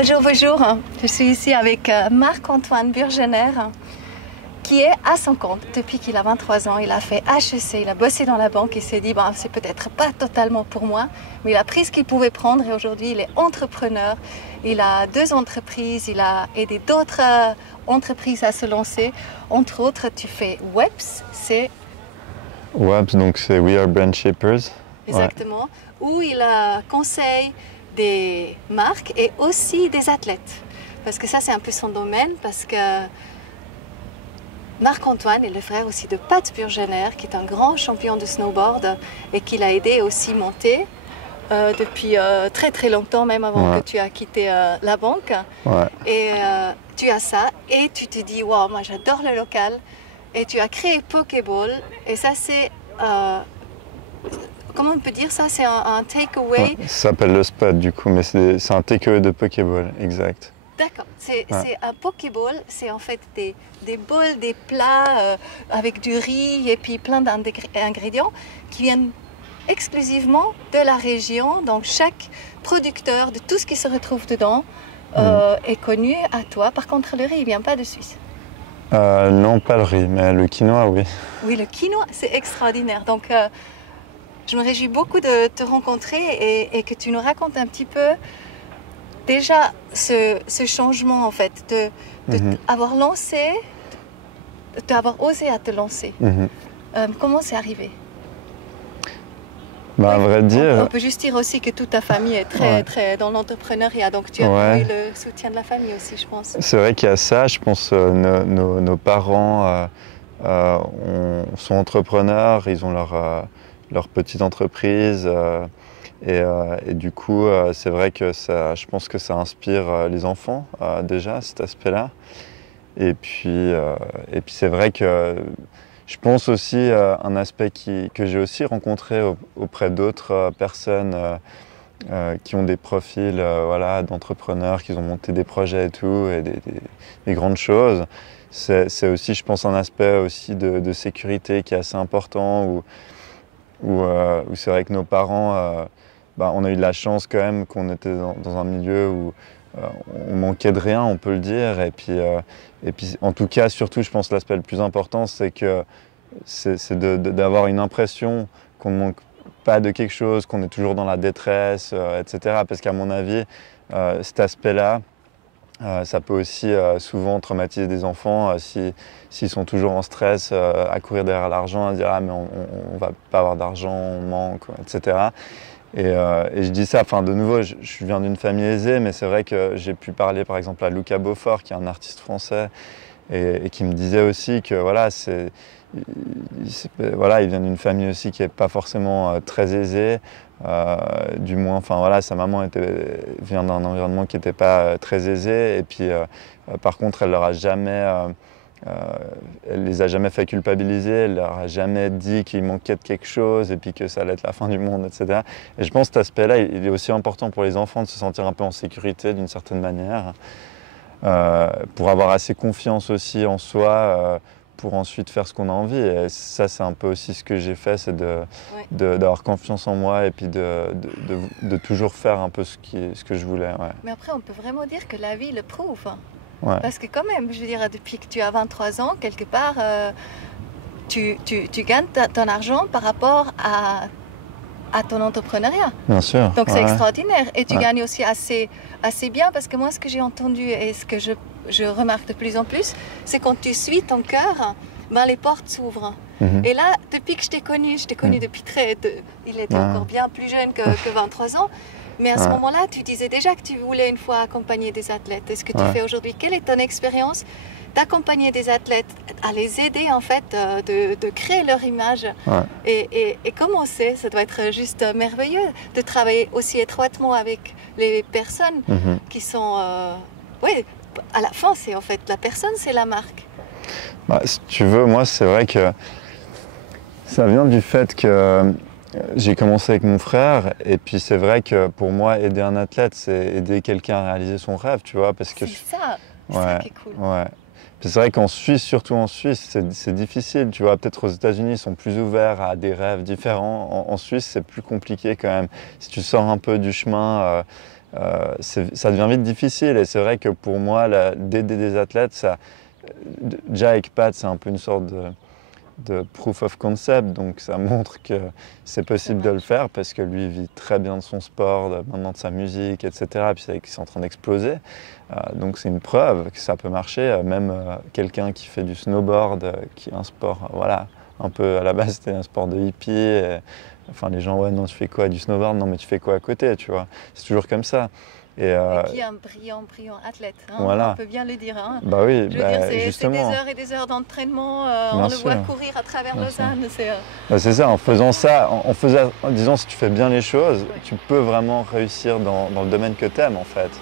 Bonjour, bonjour. Je suis ici avec Marc-Antoine Burgener, qui est à son compte depuis qu'il a 23 ans. Il a fait HEC, il a bossé dans la banque. Il s'est dit, c'est peut-être pas totalement pour moi, mais il a pris ce qu'il pouvait prendre et aujourd'hui, il est entrepreneur. Il a 2 entreprises, il a aidé d'autres entreprises à se lancer. Entre autres, tu fais WEPS, c'est... WEPS, donc c'est We Are Brand Shapers. Exactement, où il conseille des marques et aussi des athlètes. Parce que ça, c'est un peu son domaine, parce que Marc-Antoine est le frère aussi de Pat Burgener, qui est un grand champion de snowboard et qui l'a aidé aussi monter depuis très très longtemps, même avant que tu aies quitté la banque. Et tu as ça et tu te dis, wow, moi j'adore le local. Et tu as créé Pokéball et ça c'est... comment on peut dire ça? C'est un take-away. Ça s'appelle le spot du coup, mais c'est un take-away de Pokéball, exact. D'accord, c'est un Pokéball, c'est en fait des bols, des plats avec du riz et puis plein d'ingrédients qui viennent exclusivement de la région. Donc chaque producteur de tout ce qui se retrouve dedans est connu à toi. Par contre, le riz, il ne vient pas de Suisse. Non, pas le riz, mais le quinoa, oui. Oui, le quinoa, c'est extraordinaire. Donc, je me réjouis beaucoup de te rencontrer et que tu nous racontes un petit peu déjà ce changement, en fait, d'avoir lancé, d'avoir osé à te lancer. Comment c'est arrivé? À vrai dire... On peut juste dire aussi que toute ta famille est très dans l'entrepreneuriat, donc tu as eu le soutien de la famille aussi, je pense. C'est vrai qu'il y a ça, je pense nos parents sont entrepreneurs, ils ont leur petite entreprise et du coup c'est vrai que je pense que ça inspire les enfants déjà, cet aspect-là. Et puis c'est vrai que je pense aussi un aspect que j'ai aussi rencontré auprès d'autres personnes qui ont des profils d'entrepreneurs, qui ont monté des projets et tout, et des grandes choses. C'est aussi, je pense, un aspect aussi de sécurité qui est assez important, où c'est vrai que nos parents, on a eu de la chance quand même qu'on était dans un milieu où on manquait de rien, on peut le dire. Et puis en tout cas, surtout, je pense que l'aspect le plus important, c'est d'avoir une impression qu'on ne manque pas de quelque chose, qu'on est toujours dans la détresse, etc. Parce qu'à mon avis, cet aspect-là, ça peut aussi souvent traumatiser des enfants s'ils sont toujours en stress, à courir derrière l'argent, à dire « Ah mais on va pas avoir d'argent, on manque », etc. Et je dis ça, de nouveau, je viens d'une famille aisée, mais c'est vrai que j'ai pu parler par exemple à Lucas Beaufort, qui est un artiste français, et qui me disait aussi que il vient d'une famille aussi qui n'est pas forcément très aisée, du moins, sa maman vient d'un environnement qui n'était pas très aisé, et puis par contre elle les a jamais fait culpabiliser, elle leur a jamais dit qu'il manquait de quelque chose et puis que ça allait être la fin du monde, etc. Et je pense que cet aspect-là, il est aussi important pour les enfants de se sentir un peu en sécurité d'une certaine manière, pour avoir assez confiance aussi en soi, pour ensuite faire ce qu'on a envie. Et ça, c'est un peu aussi ce que j'ai fait, c'est d'avoir confiance en moi et puis de toujours faire un peu ce que je voulais. Ouais. Mais après, on peut vraiment dire que la vie le prouve. Parce que quand même, je veux dire, depuis que tu as 23 ans, quelque part, tu gagnes ton argent par rapport à ton entrepreneuriat. Bien sûr. Donc c'est extraordinaire. Et tu gagnes aussi assez bien, parce que moi, ce que j'ai entendu et ce que je remarque de plus en plus, c'est quand tu suis ton cœur, les portes s'ouvrent. Et là, depuis que je t'ai connu depuis il était encore bien plus jeune que 23 ans, mais à ce moment-là, tu disais déjà que tu voulais une fois accompagner des athlètes. Est-ce que tu fais aujourd'hui? Quelle est ton expérience d'accompagner des athlètes, à les aider en fait, de créer leur image et comment c'est? Ça doit être juste merveilleux de travailler aussi étroitement avec les personnes qui sont... à la fin, c'est en fait la personne, c'est la marque. Si tu veux, moi, c'est vrai que ça vient du fait que j'ai commencé avec mon frère, et puis c'est vrai que pour moi, aider un athlète, c'est aider quelqu'un à réaliser son rêve, tu vois, parce que... C'est ça qui est cool. Puis c'est vrai qu'en Suisse, surtout en Suisse, c'est difficile, tu vois, peut-être aux États-Unis, ils sont plus ouverts à des rêves différents. En Suisse, c'est plus compliqué quand même. Si tu sors un peu du chemin, ça devient vite difficile. Et c'est vrai que pour moi, d'aider des athlètes, déjà avec Pat, c'est un peu une sorte de proof of concept, donc ça montre que c'est possible de le faire parce que lui il vit très bien de son sport, maintenant de sa musique, etc. Et puis c'est en train d'exploser. Donc c'est une preuve que ça peut marcher. Même quelqu'un qui fait du snowboard, qui est un sport, voilà, un peu à la base c'était un sport de hippie. Enfin les gens, ouais non tu fais quoi du snowboard? Non mais tu fais quoi à côté, tu vois? C'est toujours comme ça. Et qui est un brillant athlète, hein, voilà. on peut bien le dire. Hein. Bah oui, je veux dire, c'est des heures et des heures d'entraînement, on le voit courir à travers Lausanne. C'est ça, en faisant ça, en disant si tu fais bien les choses, tu peux vraiment réussir dans le domaine que tu aimes en fait.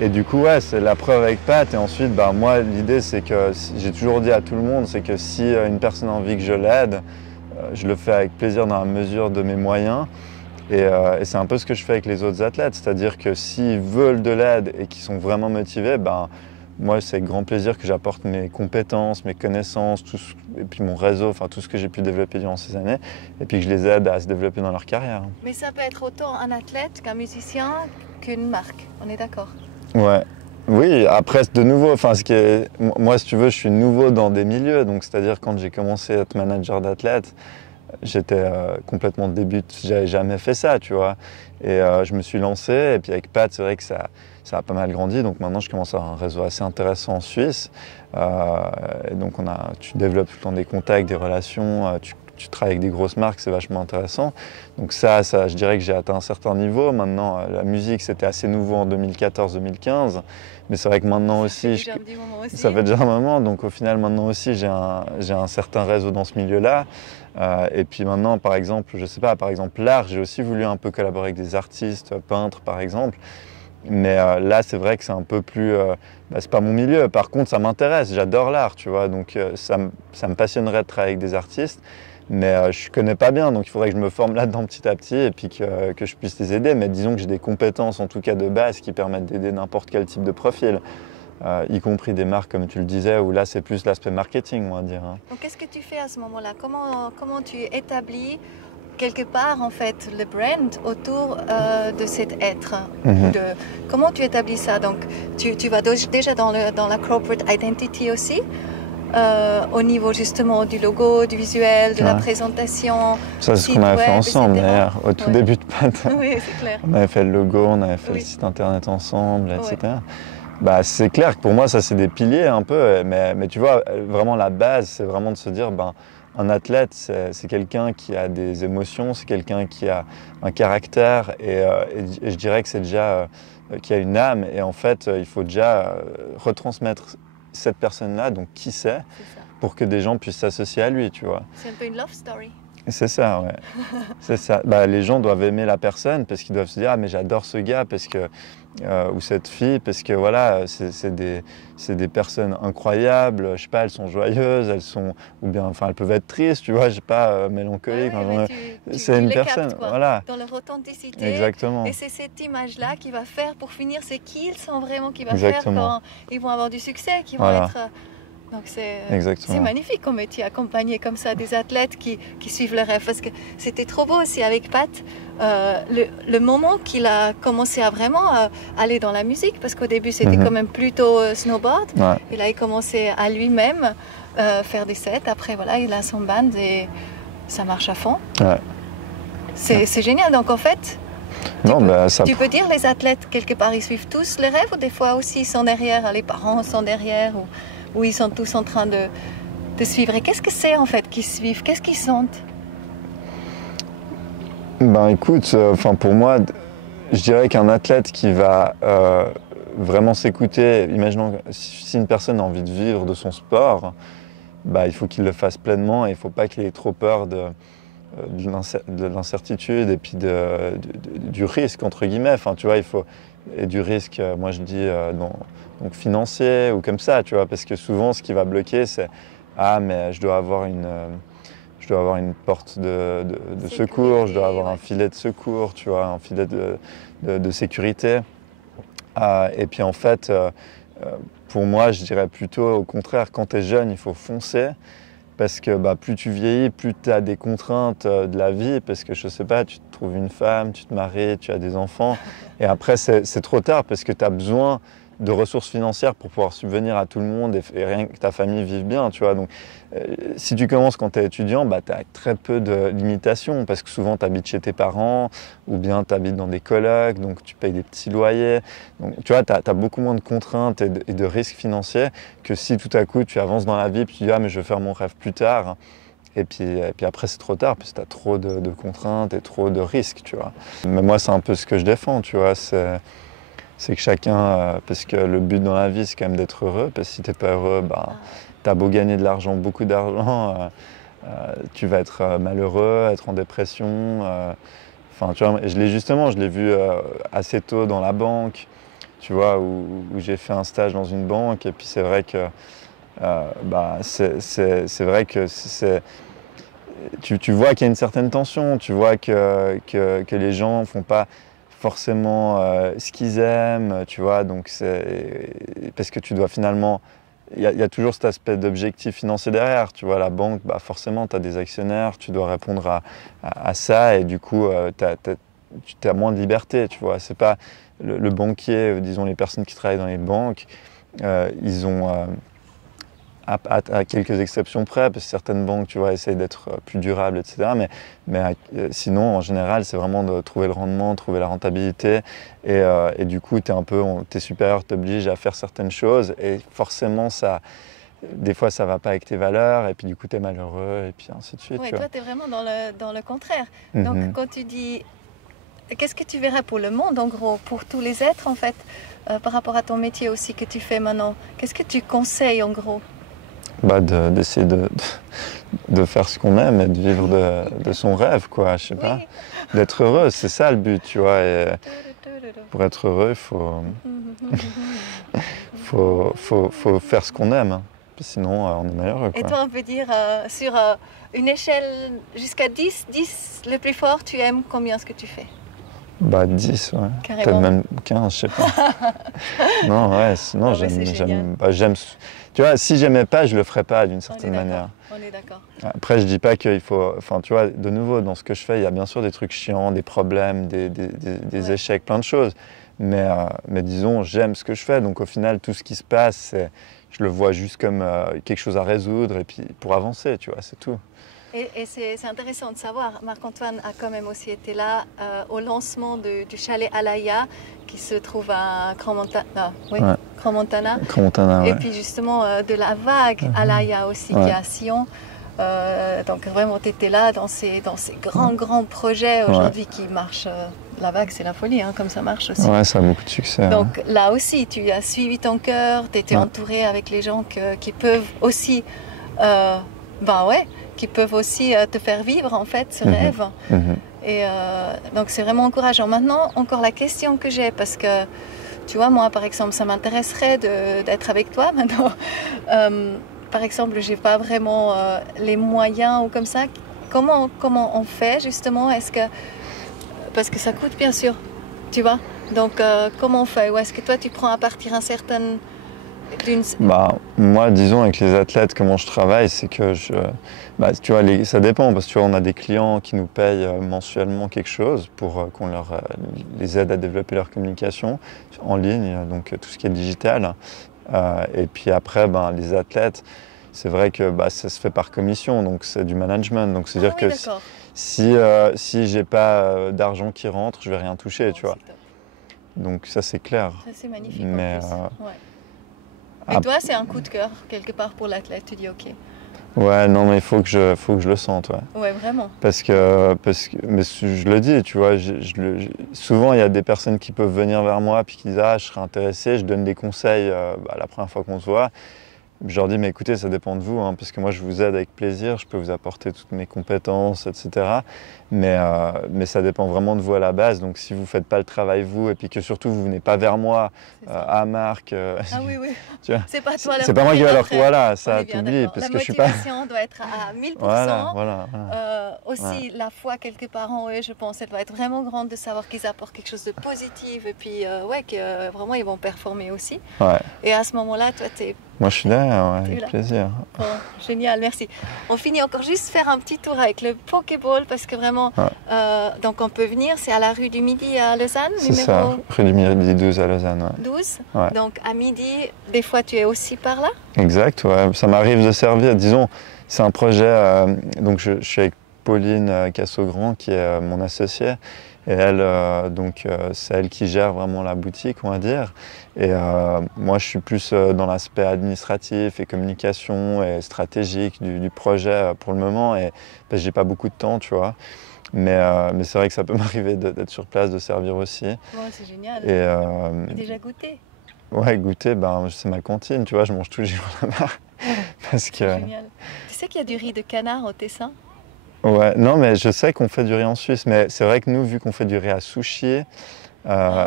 Et du coup, ouais, c'est la preuve avec Pat. Et ensuite, bah, moi, l'idée, c'est que j'ai toujours dit à tout le monde, c'est que si une personne a envie que je l'aide, je le fais avec plaisir dans la mesure de mes moyens. Et c'est un peu ce que je fais avec les autres athlètes, c'est-à-dire que s'ils veulent de l'aide et qu'ils sont vraiment motivés, ben, moi c'est avec grand plaisir que j'apporte mes compétences, mes connaissances, et puis mon réseau, enfin tout ce que j'ai pu développer durant ces années, et puis que je les aide à se développer dans leur carrière. Mais ça peut être autant un athlète qu'un musicien qu'une marque, on est d'accord? Ouais. Oui, après de nouveau, enfin, moi si tu veux, je suis nouveau dans des milieux, donc c'est-à-dire quand j'ai commencé à être manager d'athlètes, j'étais complètement débute, j'avais jamais fait ça, tu vois. Et je me suis lancé, et puis avec Pat, c'est vrai que ça a pas mal grandi. Donc maintenant, je commence à avoir un réseau assez intéressant en Suisse. Et donc tu développes tout le temps des contacts, des relations, tu travailles avec des grosses marques, c'est vachement intéressant. Donc ça, je dirais que j'ai atteint un certain niveau. Maintenant, la musique, c'était assez nouveau en 2014-2015. Mais c'est vrai que maintenant aussi, ça fait déjà un moment. Donc au final, maintenant aussi, j'ai un certain réseau dans ce milieu-là. Et puis maintenant, par exemple, je sais pas, par exemple l'art, j'ai aussi voulu un peu collaborer avec des artistes, peintres par exemple. Mais là, c'est vrai que c'est un peu plus, c'est pas mon milieu. Par contre, ça m'intéresse, j'adore l'art, tu vois. Donc ça me passionnerait de travailler avec des artistes. Mais je connais pas bien, donc il faudrait que je me forme là-dedans petit à petit et puis que je puisse les aider. Mais disons que j'ai des compétences, en tout cas de base, qui permettent d'aider n'importe quel type de profil. Y compris des marques, comme tu le disais, où là, c'est plus l'aspect marketing, on va dire. Hein. Donc, qu'est-ce que tu fais à ce moment-là? Comment tu établis quelque part, en fait, le brand autour de cet être? Comment tu établis ça? Donc, tu vas déjà dans la corporate identity aussi, au niveau justement du logo, du visuel, de la présentation. Ça, c'est ce qu'on avait fait ensemble, d'ailleurs, au tout début de Pat. Oui, c'est clair. On avait fait le logo, on avait fait le site internet ensemble, etc. Bah, c'est clair que pour moi, ça, c'est des piliers un peu. Mais tu vois, vraiment, la base, c'est vraiment de se dire, un athlète, c'est quelqu'un qui a des émotions, c'est quelqu'un qui a un caractère. Et je dirais que c'est déjà qui a une âme. Et en fait, il faut déjà retransmettre cette personne-là, donc qui c'est, pour que des gens puissent s'associer à lui, tu vois. C'est un peu une love story. C'est ça, ouais. C'est ça. Les gens doivent aimer la personne parce qu'ils doivent se dire « Ah, mais j'adore ce gars parce que, ou cette fille parce que voilà, c'est des personnes incroyables, je sais pas, elles sont joyeuses, ou bien, enfin, elles peuvent être tristes, tu vois, je sais pas, mélancoliques. C'est une personne, captes, quoi, voilà. Dans leur authenticité. Exactement. Et c'est cette image-là qui va faire, pour finir, c'est qui ils sont vraiment, qui va Exactement. faire quand ils vont avoir du succès, qui vont être... Donc c'est magnifique comme métier, accompagner comme ça des athlètes qui suivent le rêve. Parce que c'était trop beau aussi avec Pat, le moment qu'il a commencé à vraiment aller dans la musique, parce qu'au début c'était quand même plutôt snowboard. Et là il commençait à lui-même faire des sets. Après voilà, il a son band et ça marche à fond. C'est génial. Donc en fait, tu peux dire les athlètes quelque part ils suivent tous le rêve, ou des fois aussi ils sont derrière, les parents sont derrière, où ils sont tous en train de suivre. Et qu'est-ce que c'est en fait qu'ils suivent? Qu'est-ce qu'ils sentent? Écoute, pour moi, je dirais qu'un athlète qui va vraiment s'écouter, imaginons si une personne a envie de vivre de son sport, il faut qu'il le fasse pleinement et il ne faut pas qu'il ait trop peur de l'incertitude et puis du risque, entre guillemets. Enfin, tu vois, et du risque, moi je dis, donc financier ou comme ça, tu vois, parce que souvent ce qui va bloquer, c'est « Ah, mais je dois avoir une porte de secours, je dois avoir un filet de secours, tu vois, un filet de sécurité. » Et puis en fait, pour moi, je dirais plutôt au contraire, quand tu es jeune, il faut foncer. parce que bah, plus tu vieillis, plus tu as des contraintes de la vie, parce que je sais pas, tu te trouves une femme, tu te maries, tu as des enfants, et après c'est trop tard parce que tu as besoin de ressources financières pour pouvoir subvenir à tout le monde et rien que ta famille vive bien, tu vois. Donc, si tu commences quand tu es étudiant, bah, tu as très peu de limitations parce que souvent tu habites chez tes parents ou bien tu habites dans des colocs, donc tu payes des petits loyers. Donc, tu vois, tu as beaucoup moins de contraintes et de risques financiers que si tout à coup tu avances dans la vie et tu dis « Ah, mais je vais faire mon rêve plus tard ». Et puis après, c'est trop tard, parce que tu as trop de contraintes et trop de risques, tu vois. Mais moi, c'est un peu ce que je défends, tu vois. C'est que chacun, parce que le but dans la vie, c'est quand même d'être heureux, parce que si tu n'es pas heureux, bah, tu as beau gagner de l'argent, beaucoup d'argent, tu vas être malheureux, être en dépression. Enfin, tu vois, je l'ai vu assez tôt dans la banque, tu vois, où j'ai fait un stage dans une banque, et puis c'est vrai que bah, c'est vrai que tu vois qu'il y a une certaine tension, tu vois que les gens ne font pas forcément ce qu'ils aiment, tu vois, donc parce que tu dois finalement, il y a toujours cet aspect d'objectif financier derrière, tu vois, la banque, bah forcément, tu as des actionnaires, tu dois répondre à ça, et du coup, tu as moins de liberté, tu vois, c'est pas le banquier, disons les personnes qui travaillent dans les banques, ils ont... à quelques exceptions près, parce que certaines banques, tu vois, essayent d'être plus durables, etc. Mais sinon, en général, c'est vraiment de trouver le rendement, trouver la rentabilité. Et du coup, tes supérieurs t'obligent à faire certaines choses. Et forcément, des fois, ça ne va pas avec tes valeurs. Et puis, du coup, tu es malheureux. Et puis, ainsi de suite. Oui, toi, tu es vraiment dans le contraire. Donc, quand tu dis... Qu'est-ce que tu verrais pour le monde, en gros, pour tous les êtres, en fait, par rapport à ton métier aussi que tu fais maintenant? Qu'est-ce que tu conseilles, en gros? Bah d'essayer de faire ce qu'on aime et de vivre de son rêve, quoi, je sais pas. D'être heureux, c'est ça le but, tu vois. Et pour être heureux, il faut faire ce qu'on aime, hein. Sinon on est malheureux, quoi. Et toi, on peut dire, sur une échelle jusqu'à 10, 10 le plus fort, tu aimes combien ce que tu fais? Bah 10, ouais. Peut-être même 15, je sais pas. Non, ouais, sinon j'aime. Tu vois, si j'aimais pas, je le ferais pas d'une certaine manière. On est d'accord. Après, je dis pas qu'il faut... Enfin, tu vois, de nouveau, dans ce que je fais, il y a bien sûr des trucs chiants, des problèmes, des échecs, plein de choses. Mais disons, j'aime ce que je fais. Donc au final, tout ce qui se passe, je le vois juste comme quelque chose à résoudre et puis pour avancer, tu vois, c'est tout. Et c'est intéressant de savoir, Marc-Antoine a quand même aussi été là au lancement du chalet Alaya qui se trouve à Crans-Montana. Crans-Montana, et ouais. puis justement de la vague Alaya aussi qui est à Sion. Donc vraiment tu étais là dans ces grands projets aujourd'hui qui marchent. La vague c'est la folie, hein, comme ça marche aussi. Ouais, ça a beaucoup de succès. Donc là aussi tu as suivi ton cœur, tu étais entouré avec les gens qui peuvent aussi... qui peuvent aussi te faire vivre en fait ce rêve. Et donc c'est vraiment encourageant. Maintenant, encore la question que j'ai, parce que tu vois, moi par exemple, ça m'intéresserait d'être avec toi maintenant. Par exemple, j'ai pas vraiment les moyens ou comme ça. Comment on fait justement? Parce que ça coûte bien sûr, tu vois. Donc comment on fait? Ou est-ce que toi tu prends à partir un certain... moi, disons, avec les athlètes, comment je travaille, c'est que tu vois, ça dépend, parce que tu vois, on a des clients qui nous payent mensuellement quelque chose pour qu'on les aide à développer leur communication en ligne, donc tout ce qui est digital. Et puis après, les athlètes, c'est vrai que ça se fait par commission, donc c'est du management. Donc c'est-à-dire que si j'ai pas d'argent qui rentre, je vais rien toucher, tu vois. Donc ça, c'est clair. Ça, c'est magnifique. Mais, et toi, c'est un coup de cœur, quelque part, pour l'athlète, tu dis OK. Ouais, non, mais il faut que je le sente, ouais. Ouais, vraiment. Mais je le dis, tu vois, souvent il y a des personnes qui peuvent venir vers moi puis qui disent « Ah, je serais intéressé », je donne des conseils la première fois qu'on se voit. Je leur dis, mais écoutez, ça dépend de vous, hein, parce que moi je vous aide avec plaisir, je peux vous apporter toutes mes compétences, etc. Mais ça dépend vraiment de vous à la base. Donc si vous ne faites pas le travail vous, et puis que surtout vous ne venez pas vers moi, à Marc... ah oui, c'est pas toi c'est pas moi qui vais leur... Voilà, ça t'oublie, parce que je suis pas... La motivation doit être à 1000%. Voilà. Aussi, la foi quelque part en eux, je pense, elle doit être vraiment grande de savoir qu'ils apportent quelque chose de positif, et puis que vraiment ils vont performer aussi. Ouais. Et à ce moment-là, toi, tu es Moi, je suis derrière, ouais, Tu es avec là. plaisir. Bon, génial, merci. On finit encore juste faire un petit tour avec le Pokéball parce que vraiment, donc on peut venir, c'est à la rue du Midi à Lausanne, C'est numéro ça, rue du Midi 12 à Lausanne. Ouais. 12. Ouais. Donc à midi, des fois tu es aussi par là? Exact, ouais. Ça m'arrive de servir. Disons, c'est un projet. Donc je suis avec Pauline Cassogrand qui est mon associée. Et elle, c'est elle qui gère vraiment la boutique, on va dire. Et moi, je suis plus dans l'aspect administratif et communication et stratégique du projet pour le moment. Et parce que j'ai pas beaucoup de temps, tu vois. Mais c'est vrai que ça peut m'arriver d'être sur place, de servir aussi. Bon, c'est génial. Et déjà goûté? Ouais, goûter, c'est ma cantine, tu vois, je mange tous les jours là-bas. Parce que... C'est génial. Tu sais qu'il y a du riz de canard au Tessin? Ouais, non, mais je sais qu'on fait du riz en Suisse, mais c'est vrai que nous, vu qu'on fait du riz à sushi,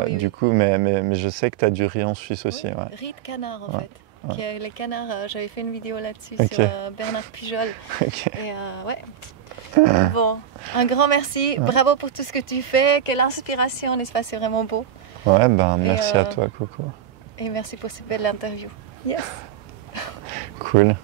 du coup, mais je sais que tu as du riz en Suisse aussi. Oui, ouais. riz de canard en Ouais, fait. Les canards, j'avais fait une vidéo là-dessus Ok. sur Bernard Pujol. Ok. Et ouais. Bon, un grand merci. Bravo pour tout ce que tu fais. Quelle inspiration, n'est-ce pas? C'est vraiment beau. Ouais, merci à toi, Coco. Et merci pour cette belle interview. Yes. Cool.